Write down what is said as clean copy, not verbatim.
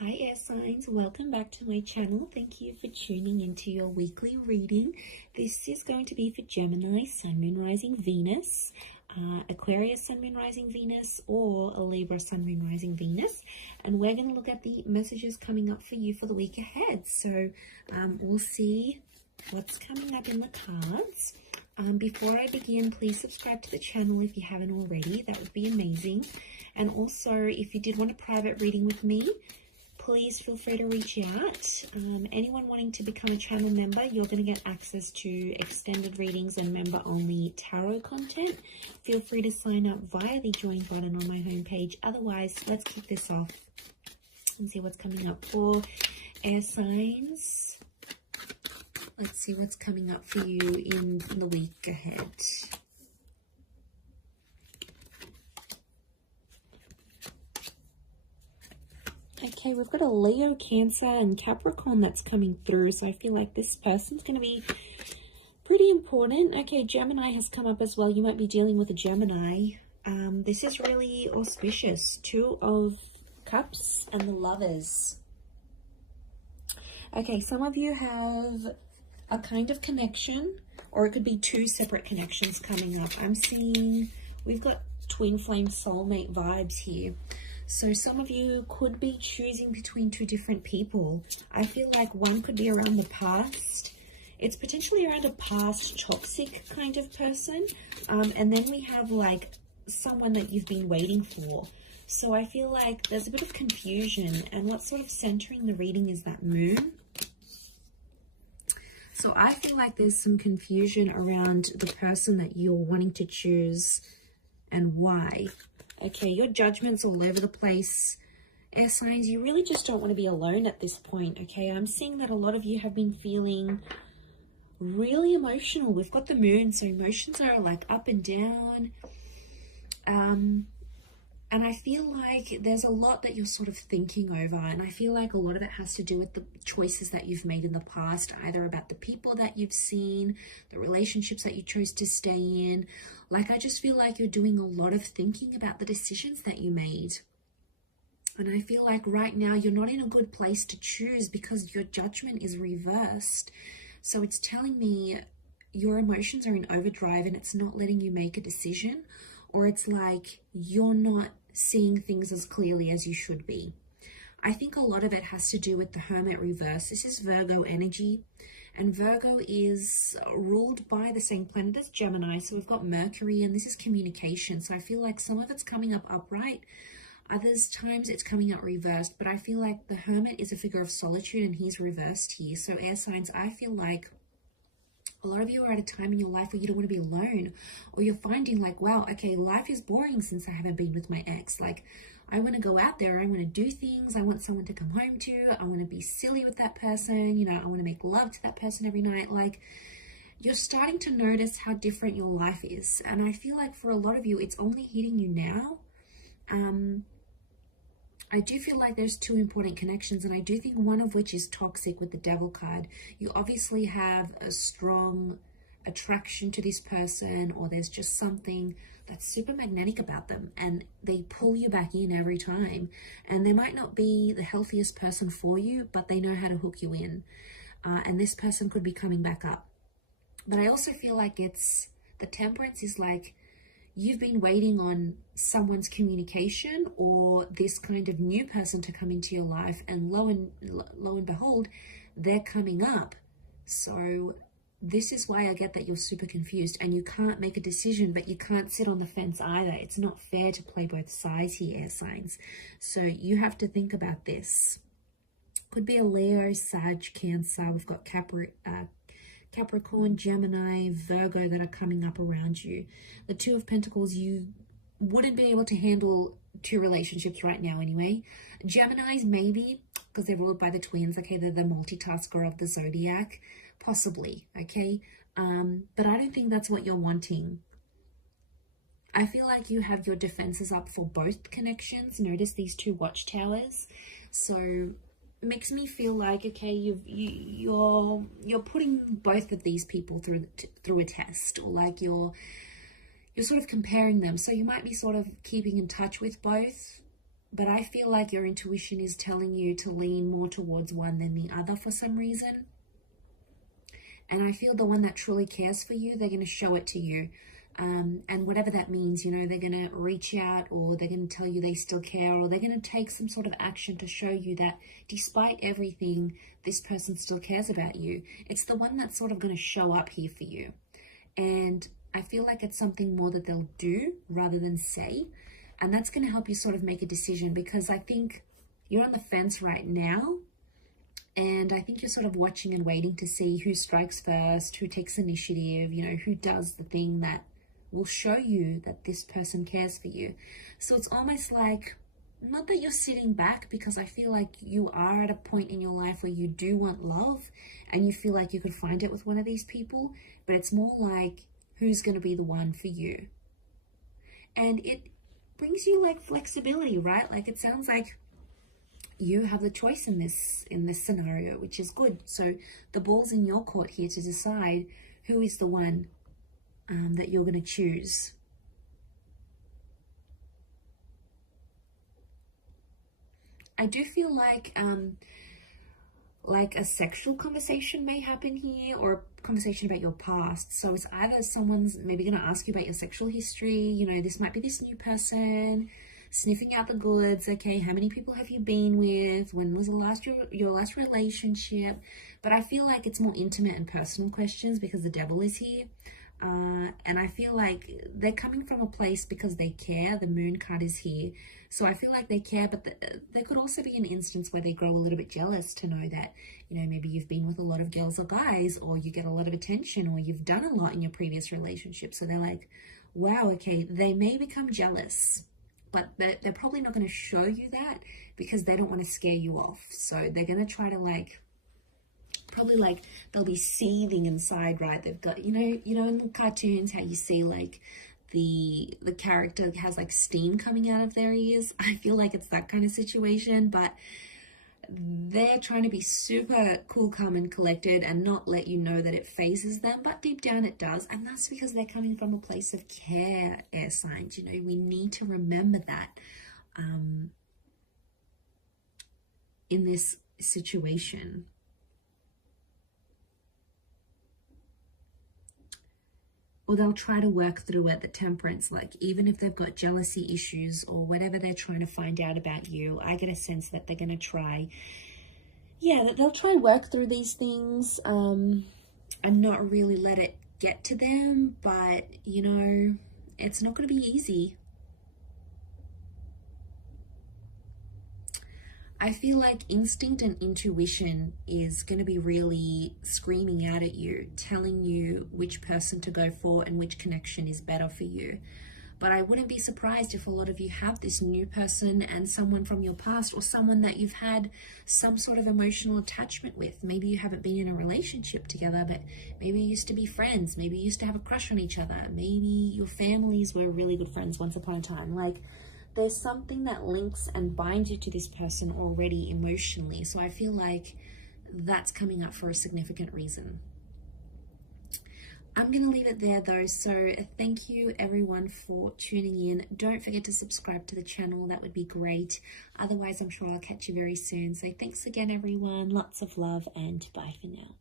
Hi air signs, welcome back to my channel. Thank you for tuning into your weekly reading. This is going to be for Gemini, Sun, Moon, Rising, Venus, Aquarius, Sun, Moon, Rising, Venus, or a Libra, Sun, Moon, Rising, Venus. And we're going to look at the messages coming up for you for the week ahead. So we'll see what's coming up in the cards. Before I begin, please subscribe to the channel if you haven't already. That would be amazing. And also, if you did want a private reading with me, please feel free to reach out. Anyone wanting to become a channel member, you're going to get access to extended readings and member-only tarot content. Feel free to sign up via the join button on my homepage. Otherwise, let's kick this off and see what's coming up for air signs. Let's see what's coming up for you in the week ahead. Okay, we've got a Leo, Cancer, and Capricorn that's coming through. So I feel like this person's going to be pretty important. Okay, Gemini has come up as well. You might be dealing with a Gemini. This is really auspicious. Two of Cups and the Lovers. Okay, some of you have a kind of connection, or it could be two separate connections coming up. I'm seeing we've got twin flame soulmate vibes here. So some of you could be choosing between two different people. I feel like one could be around the past. It's potentially around a past toxic kind of person. And then we have like someone that you've been waiting for. So I feel like there's a bit of confusion. And what's sort of centering the reading is that moon. So I feel like there's some confusion around the person that you're wanting to choose and why. Okay, your judgment's all over the place. Air signs, you really just don't want to be alone at this point, okay? I'm seeing that a lot of you have been feeling really emotional. We've got the moon, so emotions are like up and down. And I feel like there's a lot that you're sort of thinking over. And I feel like a lot of it has to do with the choices that you've made in the past, either about the people that you've seen, the relationships that you chose to stay in. Like, I just feel like you're doing a lot of thinking about the decisions that you made. And I feel like right now you're not in a good place to choose because your judgment is reversed. So it's telling me your emotions are in overdrive and it's not letting you make a decision, or it's like you're not seeing things as clearly as you should be. I think a lot of it has to do with the Hermit reverse. This is Virgo energy, and Virgo is ruled by the same planet as Gemini. So we've got Mercury, and this is communication. So I feel like some of it's coming up upright. Others times it's coming out reversed, but I feel like the Hermit is a figure of solitude and he's reversed here. So air signs, I feel like a lot of you are at a time in your life where you don't want to be alone, or you're finding like, wow, okay, life is boring since I haven't been with my ex. Like, I want to go out there, I want to do things, I want someone to come home to, I want to be silly with that person, you know, I want to make love to that person every night. Like, you're starting to notice how different your life is. And I feel like for a lot of you, it's only hitting you now. I do feel like there's two important connections, and I do think one of which is toxic with the Devil card. You obviously have a strong attraction to this person, or there's just something that's super magnetic about them and they pull you back in every time. And they might not be the healthiest person for you, but they know how to hook you in. And this person could be coming back up. But I also feel like it's the Temperance is like, you've been waiting on someone's communication or this kind of new person to come into your life, and lo and behold, they're coming up. So this is why I get that you're super confused and you can't make a decision, but you can't sit on the fence either. It's not fair to play both sides here, air signs. So you have to think about this. Could be a Leo, Sag, Cancer. We've got Capricorn, Gemini, Virgo that are coming up around you. The Two of Pentacles, you wouldn't be able to handle two relationships right now anyway. Geminis, maybe, because they're ruled by the twins. Okay, they're the multitasker of the zodiac. Possibly, okay? But I don't think that's what you're wanting. I feel like you have your defenses up for both connections. Notice these two watchtowers. So makes me feel like, okay, you're putting both of these people through a test, or like you're sort of comparing them. So you might be sort of keeping in touch with both, but I feel like your intuition is telling you to lean more towards one than the other for some reason. And I feel the one that truly cares for you, they're going to show it to you. And whatever that means, you know, they're going to reach out, or they're going to tell you they still care, or they're going to take some sort of action to show you that despite everything, this person still cares about you. It's the one that's sort of going to show up here for you. And I feel like it's something more that they'll do rather than say. And that's going to help you sort of make a decision, because I think you're on the fence right now. And I think you're sort of watching and waiting to see who strikes first, who takes initiative, you know, who does the thing that will show you that this person cares for you. So it's almost like, not that you're sitting back, because I feel like you are at a point in your life where you do want love and you feel like you could find it with one of these people, but it's more like, who's going to be the one for you? And it brings you like flexibility, right? Like it sounds like you have the choice in this scenario, which is good. So the ball's in your court here to decide who is the one that you're going to choose. I do feel like a sexual conversation may happen here, or a conversation about your past. So it's either someone's maybe going to ask you about your sexual history. You know, this might be this new person sniffing out the goods. Okay, how many people have you been with? When was your last relationship? But I feel like it's more intimate and personal questions because the devil is here. And I feel like they're coming from a place because they care. The moon card is here. So I feel like they care, but there could also be an instance where they grow a little bit jealous to know that, you know, maybe you've been with a lot of girls or guys, or you get a lot of attention, or you've done a lot in your previous relationship. So they're like, wow, okay, they may become jealous, but they're probably not going to show you that because they don't want to scare you off. So they're going to try to like, probably like they'll be seething inside, right? They've got, you know in the cartoons how you see like the character has like steam coming out of their ears. I feel like it's that kind of situation, but they're trying to be super cool, calm and collected and not let you know that it phases them, but deep down it does. And that's because they're coming from a place of care, air signs. You know, we need to remember that in this situation. Or they'll try to work through it, the temperance, like even if they've got jealousy issues or whatever they're trying to find out about you, I get a sense that they're going to try, that they'll try work through these things and not really let it get to them. But, you know, it's not going to be easy. I feel like instinct and intuition is going to be really screaming out at you, telling you which person to go for and which connection is better for you. But I wouldn't be surprised if a lot of you have this new person and someone from your past, or someone that you've had some sort of emotional attachment with. Maybe you haven't been in a relationship together, but maybe you used to be friends. Maybe you used to have a crush on each other. Maybe your families were really good friends once upon a time. Like, there's something that links and binds you to this person already emotionally. So I feel like that's coming up for a significant reason. I'm going to leave it there though. So thank you everyone for tuning in. Don't forget to subscribe to the channel. That would be great. Otherwise, I'm sure I'll catch you very soon. So thanks again, everyone. Lots of love and bye for now.